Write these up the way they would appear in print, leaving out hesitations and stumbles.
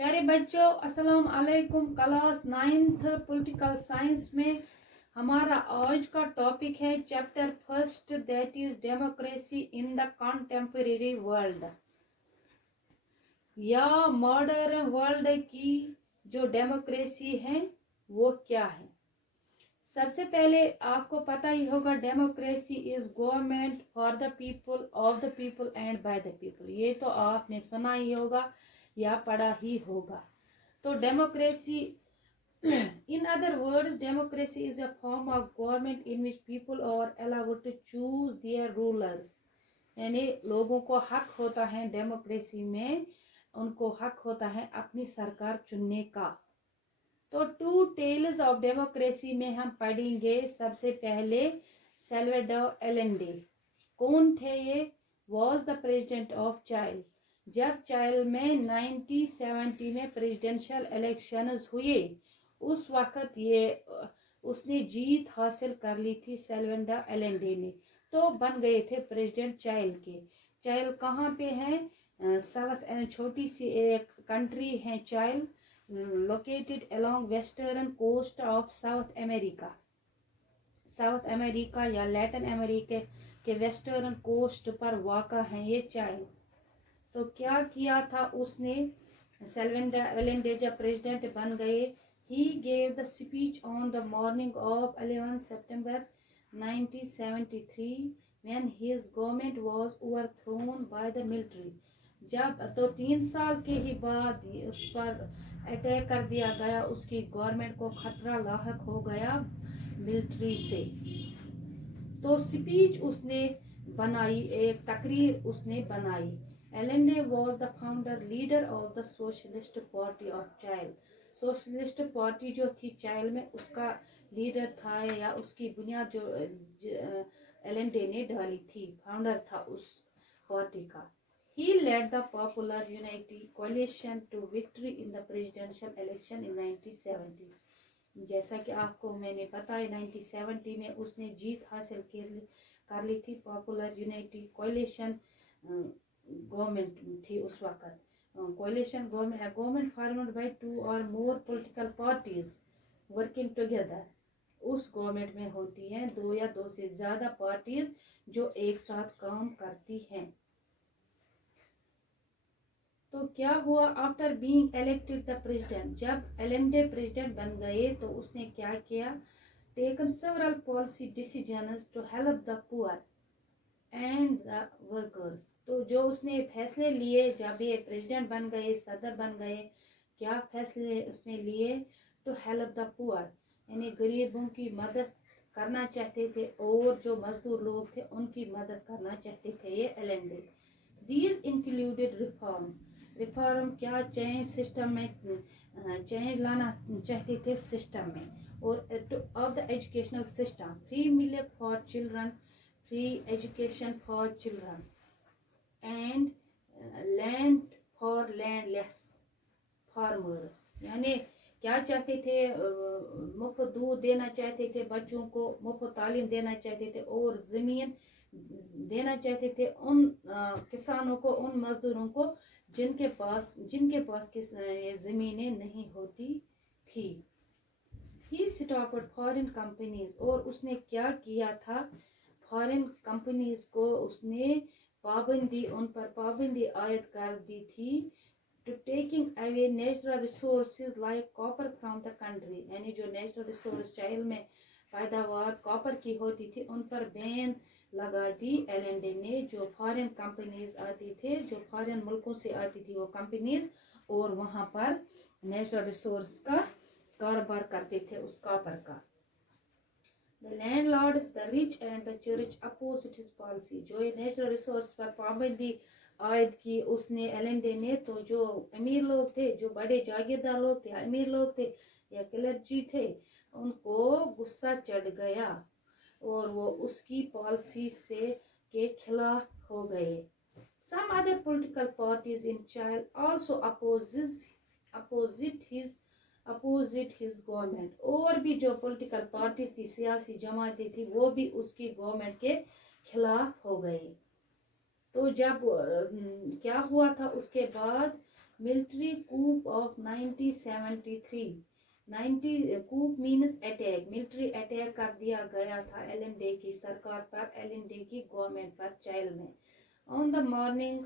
प्यारे बच्चों, अस्सलाम वालेकुम। क्लास 9th पॉलिटिकल साइंस में हमारा आज का टॉपिक है chapter first, that is democracy in the contemporary world, या मॉडर्न वर्ल्ड की जो डेमोक्रेसी है वो क्या है। सबसे पहले आपको पता ही होगा, democracy is government for the people, of the people and by the people. ये तो आपने सुना ही होगा या पढ़ा ही होगा। तो democracy, in other words, democracy is a form of government in which people are allowed to choose their rulers। यानी लोगों को हक होता है डेमोक्रेसी में, उनको हक होता है अपनी सरकार चुनने का। तो टू टेल्स ऑफ डेमोक्रेसी में हम पढ़ेंगे सबसे पहले सल्वाडोर अलेंडे। कौन थे ये? वॉज द प्रेसिडेंट ऑफ चाइल। जब चाइल में 1970 में प्रेसिडेंशियल इलेक्शंस हुए, उस वक्त ये उसने जीत हासिल कर ली थी सल्वाडोर अलेंडे ने, तो बन गए थे प्रेसिडेंट चाइल के। चाइल कहाँ पे है? साउथ, छोटी सी एक कंट्री है Chile, located along western coast of South America. South America या लैटिन अमेरिका के वेस्टर्न कोस्ट पर वाक़ा है ये चाइल। तो क्या किया था उसने? सल्वाडोर अलेंडे जब प्रेसिडेंट बन गए, he gave the speech on the morning of 11 September 1973 when his government was overthrown by the military. जब तो 3 साल के ही बाद उस पर अटैक कर दिया गया, उसकी गवर्नमेंट को खतरा लाहक हो गया मिलिट्री से। तो स्पीच उसने बनाई, एक तकरीर उसने बनाई। Allende was the founder leader of the socialist party of चाइल। सोशलिस्ट पार्टी जो थी चाइल में, उसका लीडर था या उसकी बुनियाद जो एलेंडे ने डाली थी, फाउंडर था उस पार्टी का। He led the Popular Unity Coalition to victory in the presidential election in 1970। जैसा कि आपको मैंने बताया, 1970 में उसने जीत हासिल कर ली थी। पॉपुलर यूनिटी कोalition गवर्नमेंट थी उस वक्त। कोalition government formed by 2 or more political parties working together। उस गवर्नमेंट में होती हैं 2 या 2 से ज्यादा पार्टीज जो एक साथ काम करती हैं। तो क्या हुआ? After being elected the president, जब एलेंडे प्रेसिडेंट बन गए तो उसने क्या किया? Taken several policy decisions to help the poor and the workers. तो जो उसने फैसले लिए जब ये प्रेसिडेंट बन गए, सदर बन गए, क्या फैसले उसने लिए? टू हेल्प द पुअर, यानी गरीबों की मदद करना चाहते थे, और जो मजदूर लोग थे उनकी मदद करना चाहते थे ये एलेंडे। दीज इंक्लूडेड रिफॉर्म क्या? चेंज सिस्टम में, चेंज लाना चाहते थे सिस्टम में, और of the educational system, free milk for children, free education for children, and land for landless farmers. यानी क्या चाहते थे? मुफ्त दूध देना चाहते थे बच्चों को, मुफ्त तालीम देना चाहते थे, और ज़मीन देना चाहते थे उन किसानों को, उन मजदूरों को जिनके पास ये ज़मीनें नहीं होती थी। ही स्टॉप्ड फॉरेन कंपनीज, और उसने क्या किया था? फॉरेन कंपनीज को उसने उन पर पाबंदी आयद कर दी थी। To taking away natural resources like copper from the country, यानी जो नेचुरल रिसोर्स चाइल में पैदावार कॉपर की होती थी, उन पर बैन लगा दी एलेंडे ने। जो फॉरेन कंपनीज आती थे, जो फॉरेन मुल्कों से आती थी वो कंपनीज, और वहां पर नेचुरल रिसोर्स का कारोबार करते थे उस कॉपर का। The landlords, the rich and the church opposed his policy. जो ये नेचुरल रिसोर्स पर पाबंदी आयद की उसने एलेंडे ने, तो जो अमीर लोग थे, जो बड़े जागीरदार लोग थे, अमीर लोग थे या क्लर्जी थे, उनको गुस्सा चढ़ गया और वो उसकी पॉलिसी से के खिलाफ हो गए। Some other political parties in Chile also opposed his government। और भी जो पॉलिटिकल पार्टीज थी, सियासी जमातें थी, वो भी उसकी गवर्नमेंट के खिलाफ हो गए। तो जब क्या हुआ था उसके बाद? Military coup of 1973। 90 coup means attack, military attack कर दिया गया था एलन डे की सरकार पर, एलन डे की गवर्नमेंट पर चाइल में। On the morning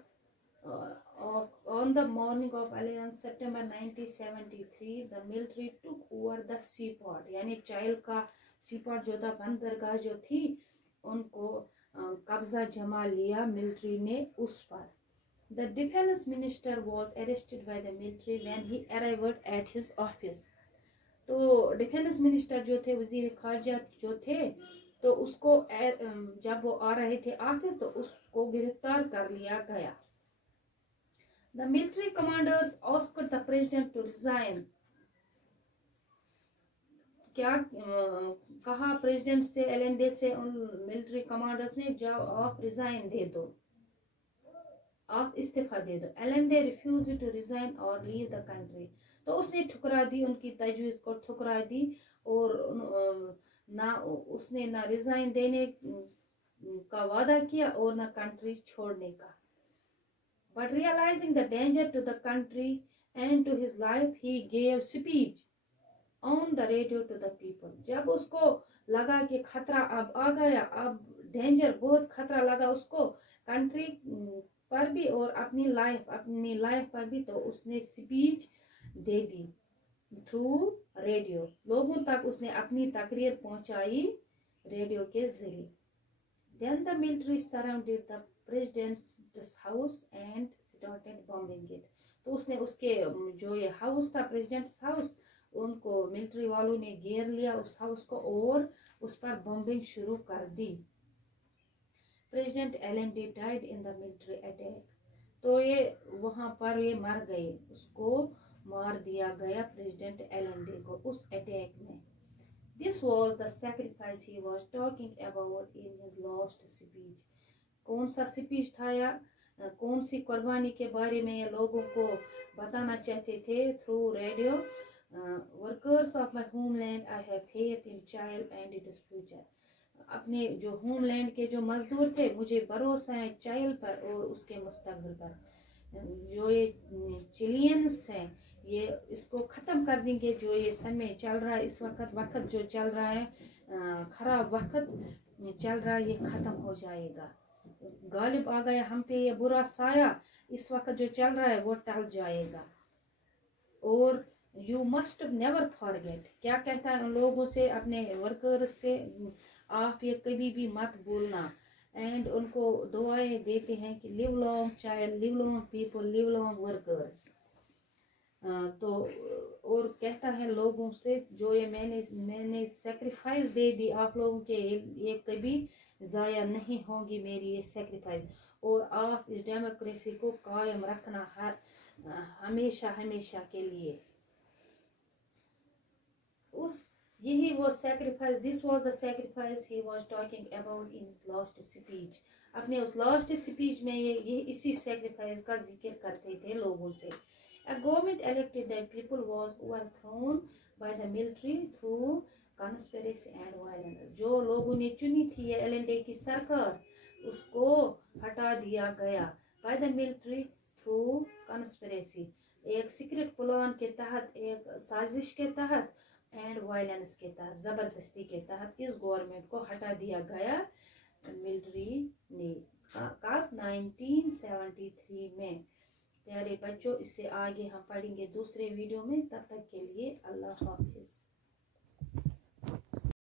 of 11 September 1973 the military took over the seaport, यानी चाइल का सीपोर्ट जो था, बंदरगाह जो थी, उनको कब्जा जमा लिया मिलिट्री ने उस पर। The defense minister was arrested by the military when he arrived at his office। तो डिफेंस मिनिस्टर जो थे, वजीर खारजा जो थे, तो उसको जब वो आ रहे थे ऑफिस तो उसको गिरफ्तार कर लिया गया। The military commanders asked the president to resign। क्या कहा प्रेसिडेंट से, एलन डे से, उन मिलिट्री कमांडर्स ने, जब आप रिजाइन दे दो, आप इस्तीफा दे दो। Allende refuse to resign और लीव द कंट्री। तो उसने ठुकरा दी, उनकी तजवीज़ को ठुकरा दी और ना उसने ना रिजाइन देने का वादा किया और ना कंट्री छोड़ने का। But realizing the danger to the country and to his life, he gave speech on the radio to the people। जब उसको लगा कि खतरा अब आ गया, अब डेंजर, बहुत खतरा लगा उसको कंट्री पर भी और अपनी लाइफ पर भी, तो उसने speech they the through radio. लोगों तक उसने अपनी तकरीर पहुंचाई रेडियो के जरिए। Then the military surrounded the president's house and started bombing it। तो उसने उसके जो ये हाउस था, प्रेसिडेंट्स हाउस, उनको मिलिट्री वालों ने घेर लिया उस हाउस को और उस पर बॉम्बिंग शुरू कर दी। President Allende died in the military attack. तो ये वहां पर ये मर गए, उसको मार दिया गया प्रेसिडेंट एलन डे को उस अटैक में। This was the sacrifice he was talking about in his last speech। कौन सा स्पीच था या कौन सी कुर्बानी के बारे में ये लोगों को बताना चाहते थे through radio. Workers of my homeland, I have faith in child and its future. अपने जो होमलैंड के जो मजदूर थे, मुझे भरोसा है चाइल्ड पर और उसके मुस्तकबिल पर। जो ये चिलियंस हैं, ये इसको ख़त्म कर देंगे। जो ये समय चल रहा है इस वक्त जो चल रहा है, ख़राब वक्त चल रहा है, ये ख़त्म हो जाएगा। गालिब आ गया हम पे, ये बुरा साया इस वक्त जो चल रहा है वो टल जाएगा। और यू मस्ट नेवर फॉरगेट, क्या कहता है उन लोगों से, अपने वर्कर्स से, आप ये कभी भी मत भूलना। एंड उनको दुआएं देते हैं कि live long child, live long people, live long workers. तो और कहता है लोगों से, जो ये मैंने सेक्रीफाइस दे दी आप लोगों के, ये कभी ज़ाया नहीं होगी मेरी ये सेक्रीफाइस। और आप इस डेमोक्रेसी को कायम रखना हमेशा के लिए। यही वो sacrifice, this was the sacrifice he was talking about in his last speech. अपने उस लास्ट स्पीच में ये इसी सेक्रीफाइस का जिक्र करते थे लोगों से। A government elected by people was overthrown by the military through conspiracy and violence। जो लोगों ने चुनी थी ये एलन डे की सरकार, उसको हटा दिया गया by the military through conspiracy, एक सीक्रेट प्लान के तहत, एक साजिश के तहत, एंड वायलेंस के तहत, ज़बरदस्ती के तहत इस गवर्नमेंट को हटा दिया गया मिलिट्री ने। कब? 1973 में। प्यारे बच्चों, इससे आगे हम पढ़ेंगे दूसरे वीडियो में। तब तक के लिए अल्लाह हाफिज।